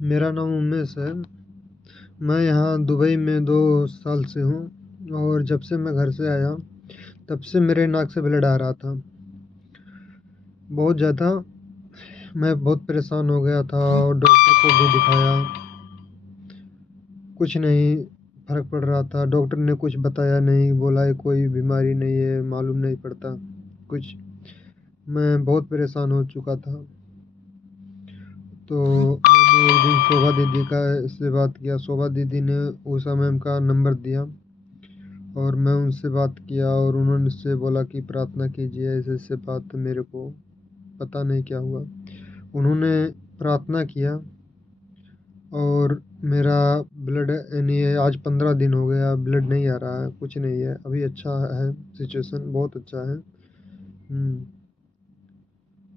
मेरा नाम उमेश है। मैं यहाँ दुबई में 2 साल से हूँ और जब से मैं घर से आया तब से मेरे नाक से ब्लड आ रहा था बहुत ज़्यादा। मैं बहुत परेशान हो गया था और डॉक्टर को भी दिखाया, कुछ नहीं फ़र्क पड़ रहा था। डॉक्टर ने कुछ बताया नहीं, बोला है कोई बीमारी नहीं है, मालूम नहीं पड़ता कुछ। मैं बहुत परेशान हो चुका था। तो मैंने एक दिन शोभा दीदी का से बात किया। शोभा दीदी ने उषा मैम का नंबर दिया और मैं उनसे बात किया और उन्होंने से बोला कि प्रार्थना कीजिए। ऐसे ऐसे बात मेरे को पता नहीं क्या हुआ। उन्होंने प्रार्थना किया और मेरा ब्लड यानी आज 15 दिन हो गया, ब्लड नहीं आ रहा है, कुछ नहीं है अभी। अच्छा है, सिचुएशन बहुत अच्छा है।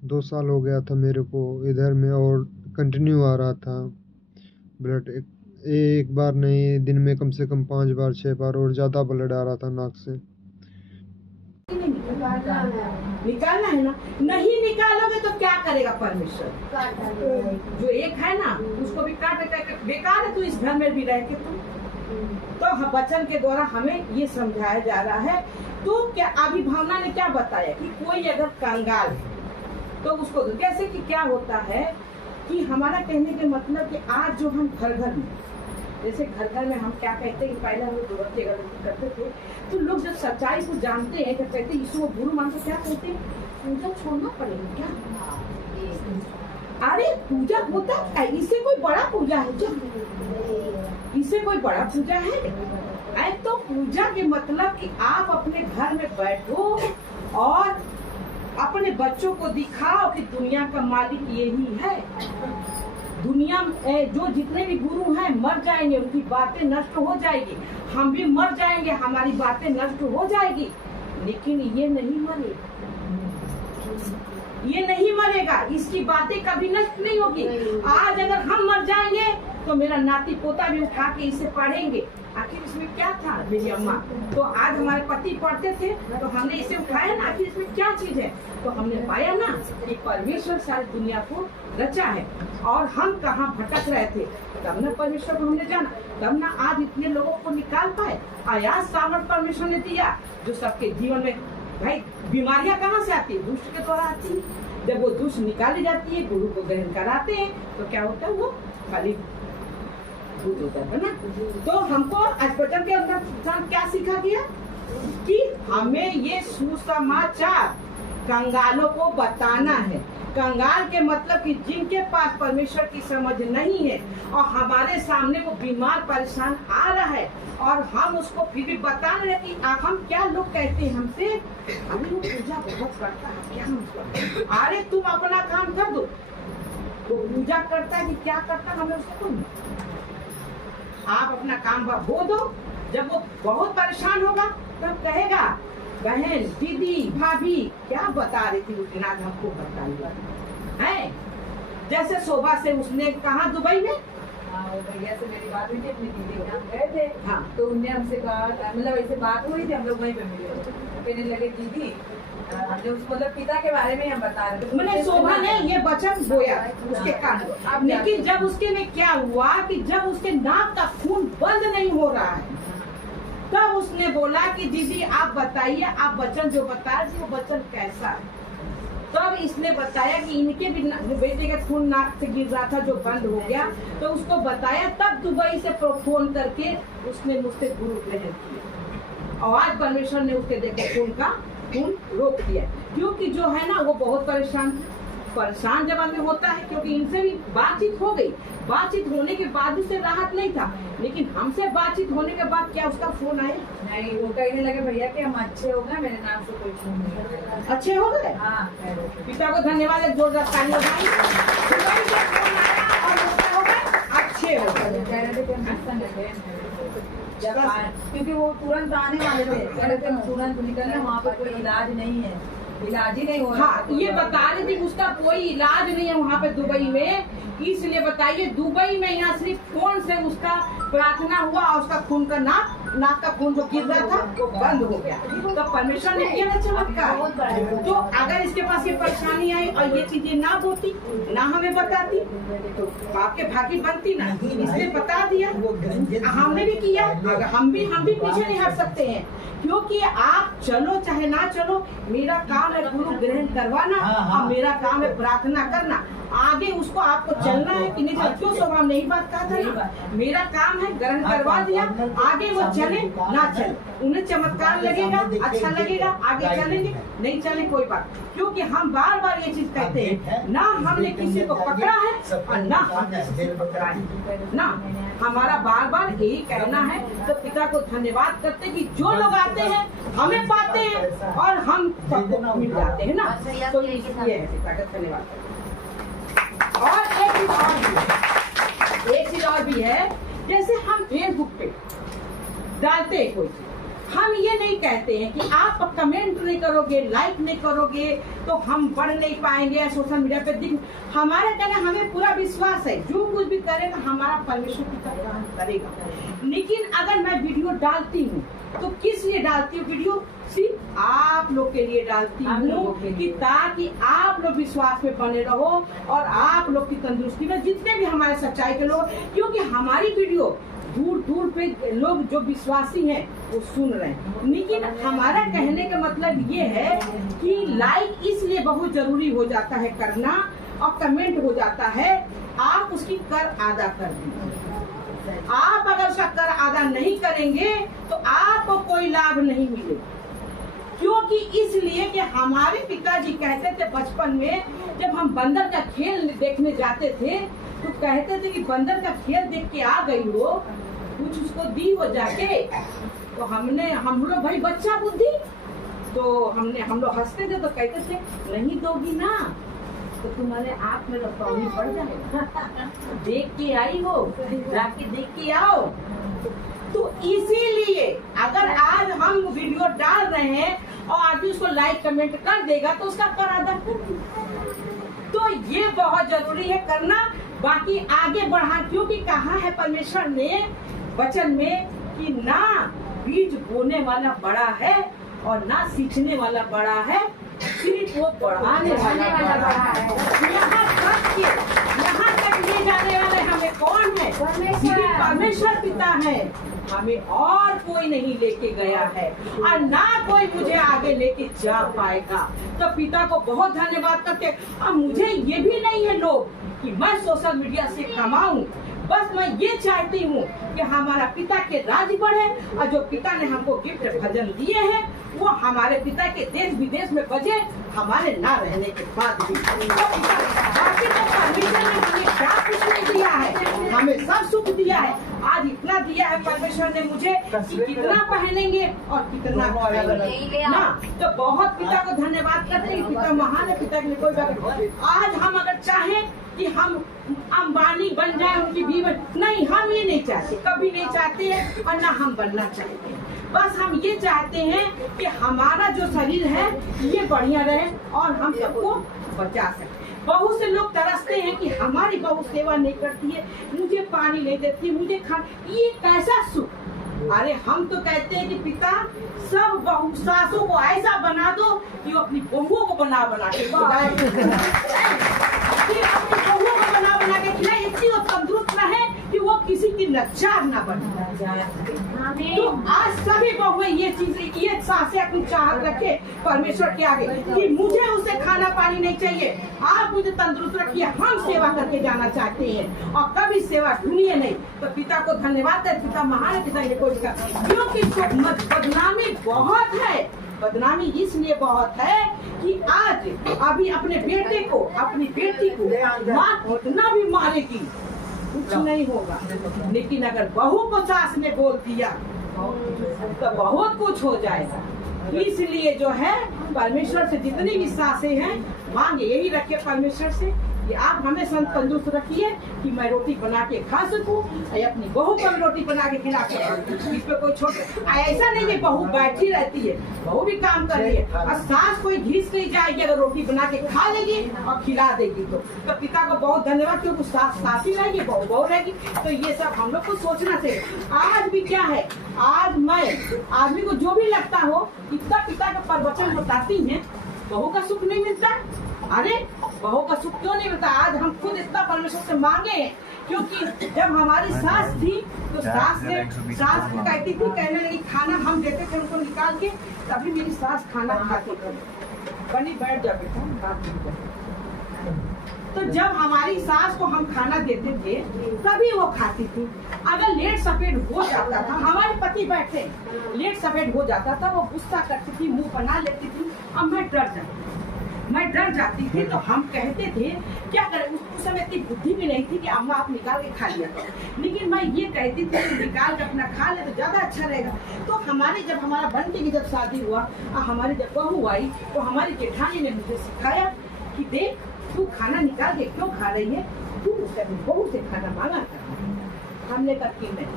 2 साल हो गया था मेरे को इधर में और कंटिन्यू आ रहा था ब्लड। एक बार नहीं, दिन में कम से कम 5 बार 6 बार और ज़्यादा ब्लड आ रहा था नाक से। निकालना है ना, नहीं निकालोगे तो क्या करेगा परमेश्वर? जो एक है ना उसको भी काट देता। बेकार है तू इस घर में भी रह के तुम। तो वचन के द्वारा हमें ये समझाया जा रहा है। तो क्या अभी भावना ने क्या बताया कि कोई अगर कंगाल है तो उसको जैसे कि क्या होता है कि हमारा कहने के मतलब कि आज जो हम घर घर में, जैसे घर घर में हम क्या कहते हैं, पहले हम लोग करते थे तो लोग जब सच्चाई को जानते हैं तो कहते हैं इसको गुरु मान के क्या कहते हैं, पूजा छोड़ना पड़ेगा क्या? अरे पूजा होता है, इससे कोई बड़ा पूजा है क्या? इससे कोई बड़ा पूजा है? तो पूजा के मतलब कि आप अपने घर में बैठो और अपने बच्चों को दिखाओ कि दुनिया का मालिक यही है। दुनिया में जो जितने भी गुरु हैं मर जाएंगे, उनकी बातें नष्ट हो जाएगी, हम भी मर जाएंगे, हमारी बातें नष्ट हो जाएगी, लेकिन ये नहीं मरेगा। ये नहीं मरेगा, इसकी बातें कभी नष्ट नहीं होगी। आज अगर हम मर जाएंगे तो मेरा नाती पोता भी उठा के इसे पढ़ेंगे। आखिर इसमें क्या था मेरी अम्मा? तो आज हमारे पति पढ़ते थे तो हमने इसे उठाया ना, आखिर इसमें क्या चीज है? तो हमने पाया ना कि परमेश्वर सारी दुनिया को रचा है और हम कहाँ भटक रहे थे, तब ना परमेश्वर को हमने जाना, तब ना आज इतने लोगों को निकाल पाए। आयास सामर्थ परमेश्वर ने दिया जो सबके जीवन में। भाई बीमारियां कहाँ से आती है? दुष्ट के द्वारा आती है। जब वो दुष्ट निकाली जाती है, गुरु को ग्रहण कराते हैं तो क्या होता है, वो खाली होता है ना। तो हमको आज वचन के अंदर क्या सीखा गया कि हमें ये सुसमाचार कंगालों को बताना है। कंगाल के मतलब कि जिनके पास परमेश्वर की समझ नहीं है और हमारे सामने वो बीमार परेशान आ रहा है और हम उसको फिर भी बता रहे कि हम क्या, लोग कहते हैं हमसे, अरे वो पूजा बहुत करता है क्या? हम अरे तुम अपना काम कर दो। वो पूजा करता है कि क्या करता है हमें उसको नहीं। आप अपना काम हो दो। जब वो बहुत परेशान होगा तब कहेगा बहन, दीदी, भाभी क्या बता रही थी उस दिन, आज हमको बता है। जैसे शोभा से उसने कहा दुबई में, वो भैया से मेरी बात हुई थी, अपनी दीदी के यहाँ गए थे। हाँ। तो उनने हमसे कहा, मतलब ऐसे बात हुई थी, हम लोग वहीं पे मिले, कहने लगे दीदी हमने उसको मतलब पिता के बारे में हम बता रहे थे। मैंने शोभा ने ये वचन बोया उसके कान। लेकिन जब उसके में क्या हुआ कि जब उसके नाक का खून बंद नहीं हो रहा है तब उसने बोला कि दीदी आप बताइए, आप वचन जो बता रहे वो वचन कैसा है? तब इसने बताया कि इनके भी बेटे का खून नाक से गिर रहा था जो बंद हो गया, तो उसको बताया। तब दुबई से फोन करके उसने मुझसे गुरु ग्रहण किया और आज परमेश्वर ने उसके देखे खून रोक दिया। क्योंकि जो है ना वो बहुत परेशान जब आदमी होता है, क्योंकि इनसे भी बातचीत हो गई। बातचीत होने के बाद उससे राहत नहीं था, लेकिन हमसे बातचीत होने के बाद क्या उसका फोन आया? नहीं, वो कहने लगे भैया कि हम अच्छे हो गए, मेरे नाम से कोई फोन नहीं। अच्छे हो गए? हाँ, पिता को धन्यवाद है, जोरदार ताली बजाइए। अच्छे हो गए, कह रहे थे कि हम अच्छा लगे, क्योंकि वो तुरंत आने वाले थे, कह रहे थे तुरंत निकलने, वहाँ पे कोई इलाज नहीं है, इलाज ही नहीं हो रहा। हाँ, ये बता रही थी उसका कोई इलाज नहीं है वहाँ पे दुबई में। इसलिए बताइए दुबई में यहाँ सिर्फ फोन से उसका प्रार्थना हुआ और उसका खून का नाप नाक का खून जो गिर रहा था वो बंद हो गया। तो परमेश्वर ने किया ना चमत्कार। तो अगर इसके पास ये परेशानी आई और ये चीजें ना होती, ना हमें बताती, तो आपके भागी बनती ना, इसने बता दिया, हमने भी किया। अगर हम भी पीछे नहीं हट सकते हैं, क्योंकि आप चलो चाहे ना चलो, मेरा काम है गुरु ग्रहण करवाना और मेरा काम है प्रार्थना करना। आगे उसको आपको चलना है कि नहीं चल, क्यों स्वभाव हमने यही बात कहा था ना, मेरा काम है ग्रहण करवा दिया, आगे वो चले ना चले, उन्हें चमत्कार लगेगा, अच्छा लगेगा, आगे चलेंगे, नहीं चले कोई बात, क्योंकि हम बार बार ये चीज कहते हैं, ना हमने किसी को पकड़ा है और ना हम किसी को पकड़ा है ना, हमारा बार बार यही कहना है। तो पिता को धन्यवाद करते कि जो लोग आते हैं हमें पाते हैं और हम सबको मिल जाते हैं ना, तो ये है पिता का धन्यवाद। और एक चीज और भी है, जैसे हम फेसबुक पे डालते हैं कोई चीज, हम ये नहीं कहते हैं कि आप कमेंट नहीं करोगे, लाइक नहीं करोगे तो हम बढ़ नहीं पाएंगे, सोशल मीडिया पे दिख, हमारा कहना, हमें पूरा विश्वास है जो कुछ भी करेगा हमारा परमेश्वर की काम करेगा। लेकिन अगर मैं वीडियो डालती हूँ तो किस लिए डालती हूँ वीडियो? सिर्फ आप लोग के लिए डालती हूँ कि ताकि आप लोग विश्वास में बने रहो और आप लोग की तंदुरुस्ती में, जितने भी हमारे सच्चाई के लोग, क्योंकि हमारी वीडियो दूर दूर पे लोग जो विश्वासी हैं वो सुन रहे हैं। लेकिन हमारा कहने का मतलब ये है कि लाइक इसलिए बहुत जरूरी हो जाता है करना और कमेंट हो जाता है, आप उसकी कर अदा कर दीजिए। आप अगर उसका कर अदा नहीं करेंगे तो आपको कोई लाभ नहीं मिलेगा, क्योंकि इसलिए कि हमारे पिताजी कहते थे बचपन में, जब हम बंदर का खेल देखने जाते थे तो कहते थे कि बंदर का खेल देख के आ गई हो, कुछ उसको दी हो जाके। तो हम लोग भाई बच्चा बुद्धि, तो हम लोग हंसते थे तो कहते थे नहीं दोगी ना तो तुम्हारे आँख में रखवाली पड़ जाएगा, देख के आई हो, जाके देख के आओ। तो इसीलिए अगर आज हम वीडियो डाल रहे हैं और आदमी उसको लाइक कमेंट कर देगा तो उसका कर अदा कर, तो ये बहुत जरूरी है करना। बाकी आगे बढ़ा, क्योंकि कहा है परमेश्वर ने वचन में कि ना बीज बोने वाला बड़ा है और ना सींचने वाला बड़ा है, सिर्फ वो बढ़ाने वाला बड़ा है। यहाँ तक ले जाने वाले हमें कौन है? सिर्फ परमेश्वर पिता है, हमें और कोई नहीं लेके गया है और ना कोई मुझे आगे लेके जा पाएगा। तो पिता को बहुत धन्यवाद करते। अब मुझे ये भी नहीं है लोग कि मैं सोशल मीडिया से कमाऊं, बस मैं ये चाहती हूँ कि हमारा पिता के राज बढ़े और जो पिता ने हमको गिफ्ट भजन दिए हैं वो हमारे पिता के देश विदेश में बजे, हमारे ना रहने के बाद भी। बाकी तो परमेश्वर ने हमें क्या कुछ नहीं दिया है, हमें सब सुख दिया है। आज इतना दिया है परमेश्वर ने मुझे कि कितना पहनेंगे और कितना ना, तो बहुत पिता को धन्यवाद करते हैं। पिता महान है, पिता के लिए कोई बात। आज हम अगर चाहें कि हम अंबानी बन जाए, उनकी भी नहीं, हम ये नहीं चाहते, कभी नहीं चाहते हैं और ना हम बनना चाहते हैं। बस हम ये चाहते हैं कि हमारा जो शरीर है ये बढ़िया रहे और हम सबको बचा सके। बहुत से लोग तरसते हैं कि हमारी बहू सेवा नहीं करती है, मुझे पानी नहीं देती, मुझे ये कैसा सुख। अरे हम तो कहते हैं कि पिता सब बहू सासों को ऐसा बना दो कि वो अपनी बहुओं को बना के खिलाए, अपनी बहुओं को बना के खिलाए, इतनी वो तंदुरुस्त रहे कि वो किसी की लाचार ना बने। तो आज सभी बहुएं ये सासे अपनी चाहत रखे परमेश्वर के आगे कि मुझे उसे खाना पानी नहीं चाहिए, आप मुझे तंदुरुस्त रखिए, हम सेवा करके जाना चाहते हैं और कभी सेवा ढूंढिए नहीं। तो पिता को धन्यवाद है, पिता महान है, पिता ने कोई, क्योंकि बदनामी बहुत है। बदनामी इसलिए बहुत है कि आज अभी अपने बेटे को, अपनी बेटी को माँ कितना भी मारेगी कुछ नहीं होगा, लेकिन अगर बहू को सास ने बोल दिया तो बहुत कुछ हो जाएगा। इसलिए जो है परमेश्वर से जितनी भी सासें हैं मांगे यही रखे परमेश्वर से कि आप हमें तंदुरुस्त रखिए कि मैं रोटी बना के खा सकूं और अपनी बहू को भी रोटी बना के खिला सकूं। इस पे कोई छोटे ऐसा नहीं कि बहू बैठी रहती है, बहू भी काम कर रही है और सास कोई घिस नहीं जाएगी अगर रोटी बना के खा लेगी और खिला देगी तो पिता को बहुत धन्यवाद, क्योंकि सास ही रहेगी, बहू बहू रहेगी। तो ये सब हम लोग को सोचना चाहिए। आज भी क्या है, आज मैं आदमी को जो भी लगता हो इतना पिता का प्रवचन बताती हैं, बहू का सुख नहीं मिलता। अरे बहू का सुख क्यों नहीं मिलता? आज हम खुद इतना परमेश्वर से मांगे हैं, क्योंकि जब हमारी सास थी तो सास कहती थी, कहने लगी खाना हम देते थे उनको निकाल के, तभी मेरी सास खाना खाती थी। बनी बैठ जा बेटा, बात नहीं कर। तो जब हमारी सास को हम खाना देते थे तभी वो खाती थी। अगर लेट सफेद हो जाता था, हमारे पति बैठे लेट सफेद हो जाता था, वो गुस्सा करती थी, मुंह बना लेती थी और मैं डर जाती थी। तो हम कहते थे क्या करें, उस समय इतनी बुद्धि भी नहीं थी कि अम्मा आप निकाल के खा लिया, लेकिन मैं ये कहती थी कि निकाल के अपना खा ले तो ज्यादा अच्छा रहेगा। तो जब हमारा बंटी की जब शादी हुआ और हमारी जब बहू आई तो हमारी जेठानी ने मुझे सिखाया कि देख तू खाना निकाल के क्यों खा रही है, तू उससे बहू से खाना मांगा कर। हमने कहा कि नहीं,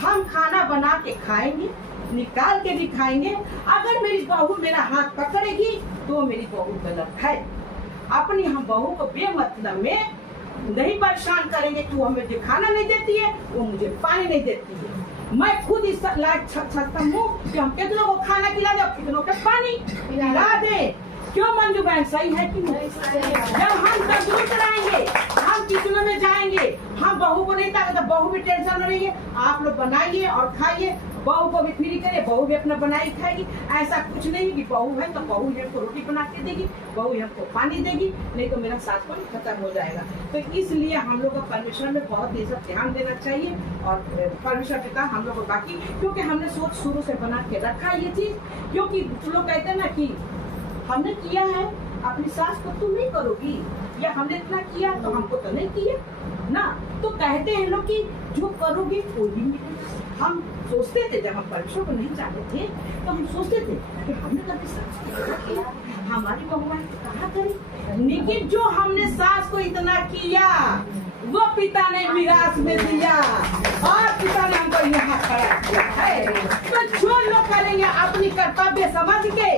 हम खाना बना के खाएंगे, निकाल के भी खाएंगे। अगर मेरी बहू मेरा हाथ पकड़ेगी तो मेरी बहू गलत है। अपनी हम बहू को बेमतलब में नहीं परेशान करेंगे कि वो हमें जो खाना नहीं देती है, वो मुझे पानी नहीं देती है। मैं खुद इस लायक सकता हूँ कि हम कितनों को खाना खिला दे, कितनों को पानी पिला दे। क्यों मंजू बहन, सही है कि नहीं? जब हम तंदुरुस्त रहेंगे, हम किचनों में जाएंगे, हम बहू को नहीं ताकत, बहू भी टेंशन में रही है। आप लोग बनाइए और खाइए, बहू को भी फ्री करिए, बहू भी अपना बनाई खाएगी। ऐसा कुछ नहीं कि बहू है तो बहू हमको रोटी बना के देगी, बहू हमको पानी देगी, नहीं तो मेरा सास पानी खत्म हो जाएगा। तो इसलिए हम लोग को परमेश्वर में बहुत ये सब ध्यान देना चाहिए और परमेश्वर पिता हम लोग को बाकी, क्योंकि हमने सोच शुरू से बना के रखा ये चीज। क्योंकि लोग कहते हैं ना कि हमने किया है, अपनी सास को तुम नहीं करोगी, या हमने इतना किया तो हमको तो नहीं किया ना। तो कहते हैं लोग कि जो करोगे वो ही मिलेगा। हम सोचते थे जब हम परमेश्वर को नहीं जानते थे तो हम सोचते थे कि हमने कभी सास किया, हमारी बहुआ कहाँ करी। लेकिन जो हमने सास को इतना किया वो पिता ने विरासत में दिया और पिता ने हमको यहाँ खड़ा किया है। तो जो लोग करेंगे अपनी कर्तव्य समझ के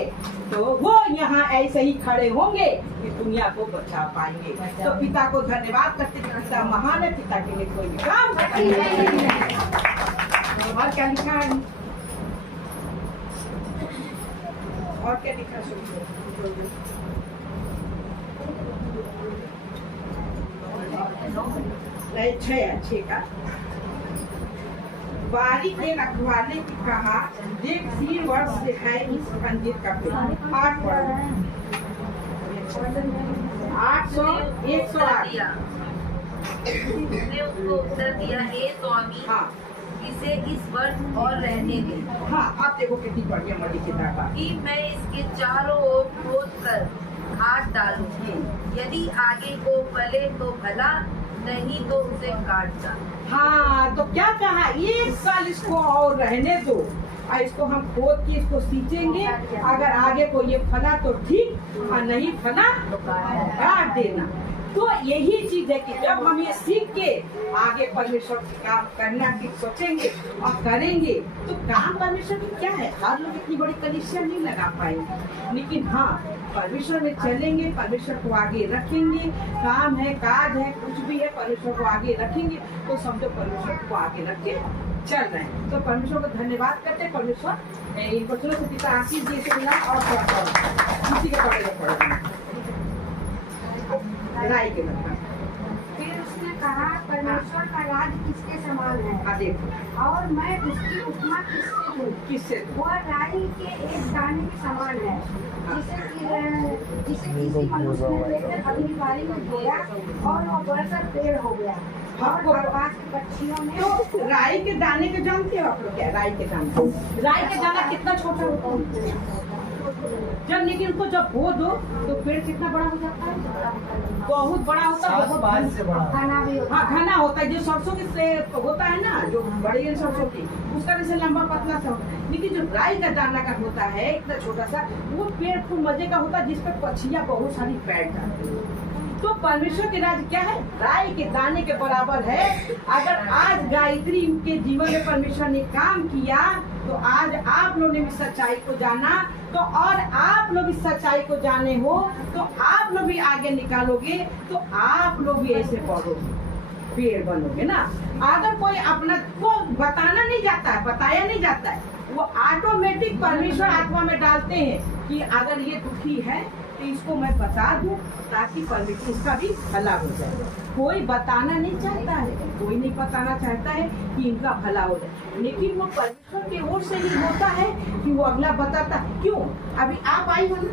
तो वो यहाँ ऐसे ही खड़े होंगे कि दुनिया को बचा पाएंगे। तो पिता को धन्यवाद करते हैं, पिता महान है, पिता के लिए कोई काम नहीं है। और क्या लिखा है, और क्या लिखा अच्छे का बारीक ने रखवाले की कहा, देख 3 वर्ष से है इस पंडित का पेट, 8 वर्ष 108 उसने उसको उत्तर दिया, हे स्वामी, हाँ इसे इस वर्ष और रहने दे। हाँ आप देखो कितनी बढ़िया मड़ी किताब कि मैं इसके चारों ओर खोद कर हाथ डालूं, यदि आगे को फले तो भला, नहीं तो उसे काट डाल। हाँ तो क्या कहा, 1 साल इसको और रहने दो, और इसको हम खोद के इसको सींचेंगे, अगर आगे को ये फला तो ठीक और नहीं फला तो काट देना। तो यही चीज है कि जब हम ये सीख के आगे परमेश्वर का काम करना की सोचेंगे और करेंगे तो काम परमेश्वर की क्या है, हर लोग इतनी बड़ी कलिसिया नहीं लगा पाएंगे, लेकिन हाँ परमेश्वर में चलेंगे, परमेश्वर को आगे रखेंगे, काम है काज है कुछ भी है परमेश्वर को आगे रखेंगे तो समझो परमेश्वर को आगे रख के चल रहे हैं। तो परमेश्वर को धन्यवाद करते हैं। परमेश्वर इन बच्चों से पिता आशीष दिए से मिला और किसी के पड़ेगा राय के मतलब। फिर उसने कहा, परमेश्वर का राज किसके समान है, हाँ देखो, और मैं उसकी उपमा किससे दूं? किससे? वह राई के एक दाने के समान है, जिसे किसी मनुष्य ने लेकर अपनी बारी में बोया और वह बढ़कर पेड़ हो गया और आकाश के पक्षियों ने। तो राई के दाने के जानते हो आप लोग क्या? राई के दाना कितना छोटा होता है जब, लेकिन उसको जब बो दो तो पेड़ कितना बड़ा हो जाता है, बहुत बड़ा होता है, बहुत से बड़ा, घना भी होता है। हाँ घना होता है, जो सरसों की होता है ना, जो बड़ी सरसों की उसका जैसे लंबा पतला सा होता है, लेकिन जो राई का दाना का होता है इतना छोटा सा, वो पेड़ खूब मजे का होता है जिसपे पक्षियाँ बहुत सारी बैठ जाती है। तो परमेश्वर के राज्य क्या है? राई के दाने के बराबर है। अगर आज गायत्री के जीवन में परमेश्वर ने काम किया तो आज आप लोगों ने भी सच्चाई को जाना, तो और आप लोग भी सच्चाई को जाने हो तो आप लोग भी आगे निकालोगे, तो आप लोग भी ऐसे बढ़ोगे, पेड़ बनोगे ना। अगर कोई अपना को बताना नहीं जाता है, बताया नहीं जाता है, वो ऑटोमेटिक परमेश्वर आत्मा में डालते हैं कि अगर ये दुखी है तो इसको मैं बता दूं ताकि परमेश्वर इसका भी भला हो जाए। कोई बताना नहीं चाहता है, कोई नहीं बताना चाहता है कि इनका भला हो जाए, लेकिन वो परमेश्वर की ओर से ही होता है कि वो अगला बताता। क्यों? अभी आप आई हो ना?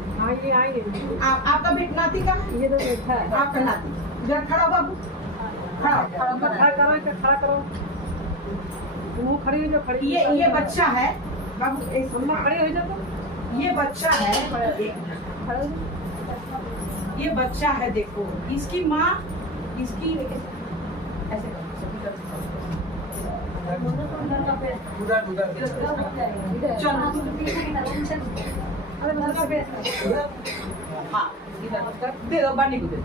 आइए। आपका बेट नाती का ये तो बैठा है, आपका नाती जरा खड़ा बाबू, खड़ा करो। वो खड़ी हो जाओ, ये बच्चा है बाबू, खड़े हो जाओ। ये बच्चा है, ये बच्चा है, देखो इसकी माँ इसकी ऐसे हाँ दे दो, बानी को दे दो।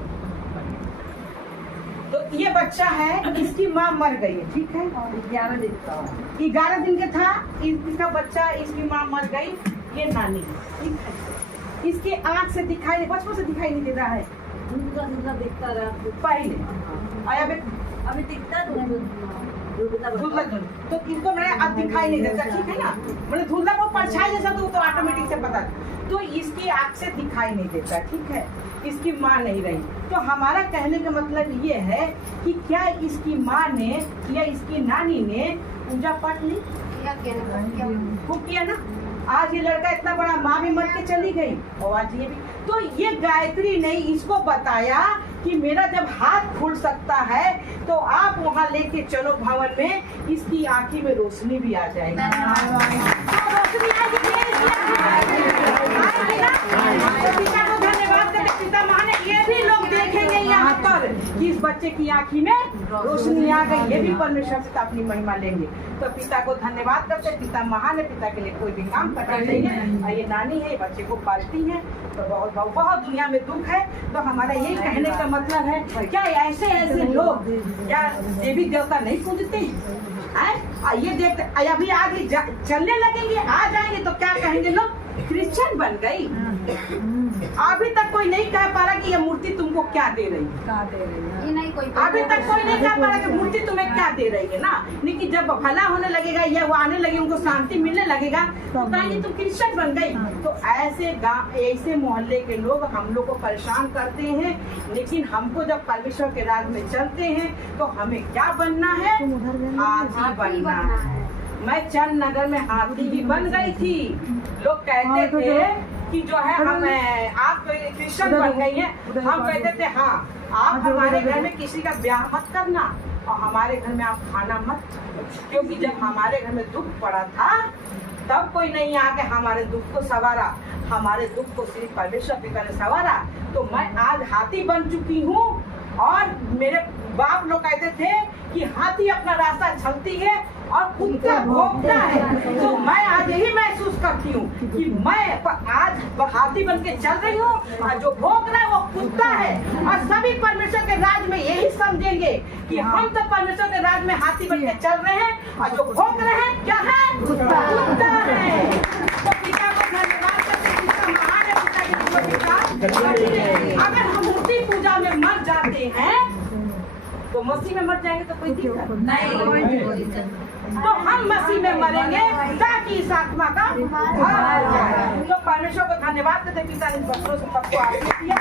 तो ये बच्चा है, इसकी माँ मर गई है, ठीक है, 11 दिन का, 11 दिन का था इसका बच्चा, इसकी माँ मर गई, ये नानी, ठीक है। इसके आँख से दिखाई, बचपन से दिखाई नहीं दे रहा है, दिखता रहा पहले, अभी दिखता तो इनको मैंने अब दिखाई नहीं देता, ठीक है ना, मैंने धुंधला को परछाई जैसा तो ऑटोमेटिक से पता, तो इसकी आँख से दिखाई नहीं देता, ठीक है, इसकी माँ नहीं रही। तो हमारा कहने का मतलब ये है कि क्या इसकी माँ ने या इसकी नानी ने पूजा पाठ नहीं किया ना। आज ये लड़का इतना बड़ा, माँ भी मर के चली गई और आज ये भी, तो ये गायत्री ने इसको बताया कि मेरा जब हाथ खुल सकता है तो आप वहाँ लेके चलो भवन में, इसकी आँखी में रोशनी भी आ जाएगी। रोशनी पिता को धन्यवाद करते, पिता महान है, ये भी लोग देखेंगे यहाँ पर कि इस बच्चे की आँखी में रोशनी आ गई, ये भी परमेश्वर से अपनी महिमा लेंगे। तो पिता को धन्यवाद करते, पिता महान है, पिता के लिए कोई भी काम करना नहीं है। ये नानी है, बच्चे को पालती है, तो बहुत बहुत बहुत दुनिया में दुख है। तो हमारा यही कहने का मतलब है, क्या ऐसे ऐसे लोग क्या देवी देवता नहीं पूजते हैं? ये देखते अभी आगे चलने लगेंगे, आ जाएंगे तो क्या कहेंगे लोग, क्रिश्चियन बन गई। अभी तक कोई नहीं कह पा रहा कि ये मूर्ति तुमको क्या दे रही है, अभी तक कोई नहीं कह पा रहा कि मूर्ति तुम्हें क्या दे रही है ना। लेकिन जब भला होने लगेगा या वो आने लगे, उनको शांति मिलने लगेगा तो कहेंगे तुम क्रिश्चियन बन गई। तो ऐसे गाँव, ऐसे मोहल्ले के लोग हम लोग को परेशान करते हैं, लेकिन हमको जब परमेश्वर के राज में चलते हैं तो हमें क्या बनना है, हाथी बनना है। मैं चंद नगर में हाथी भी बन गई थी। लोग कहते थे कि जो है हम आप क्रिश्चियन बन गई हैं, हम कहते थे हाँ आप हमारे घर में किसी का ब्याह मत करना और हमारे घर में आप खाना मत, क्योंकि जब हमारे घर में दुख पड़ा था तब कोई नहीं आके हमारे दुख को सवारा, हमारे दुख को सिर्फ परमेश्वर पिता ने सवारा। तो मैं आज हाथी बन चुकी हूँ। और मेरे बाप लोग कहते थे कि हाथी अपना रास्ता चलती है और कुत्ता भौंकता है। तो मैं आज यही महसूस करती हूँ कि मैं आज हाथी बन के चल रही हूँ और जो भौंक रहा है वो कुत्ता है। और सभी परमेश्वर के राज में यही समझेंगे कि हम तो परमेश्वर के राज में हाथी बन के चल रहे हैं और जो भौंक रहे हैं क्या है, कुत्ता है। तो पिता को धन्यवाद करते, पिता महान है, पिता के अगर हम मूर्ति पूजा में मर जाते हैं तो मसीह में मर जाएंगे तो कोई दिक्कत नहीं, तो हम मसीह में मरेंगे ताकि इस आत्मा का भला हो जाए। तो परमेश्वर को धन्यवाद करते, पिता ने बच्चों से सबको आशीष दिया।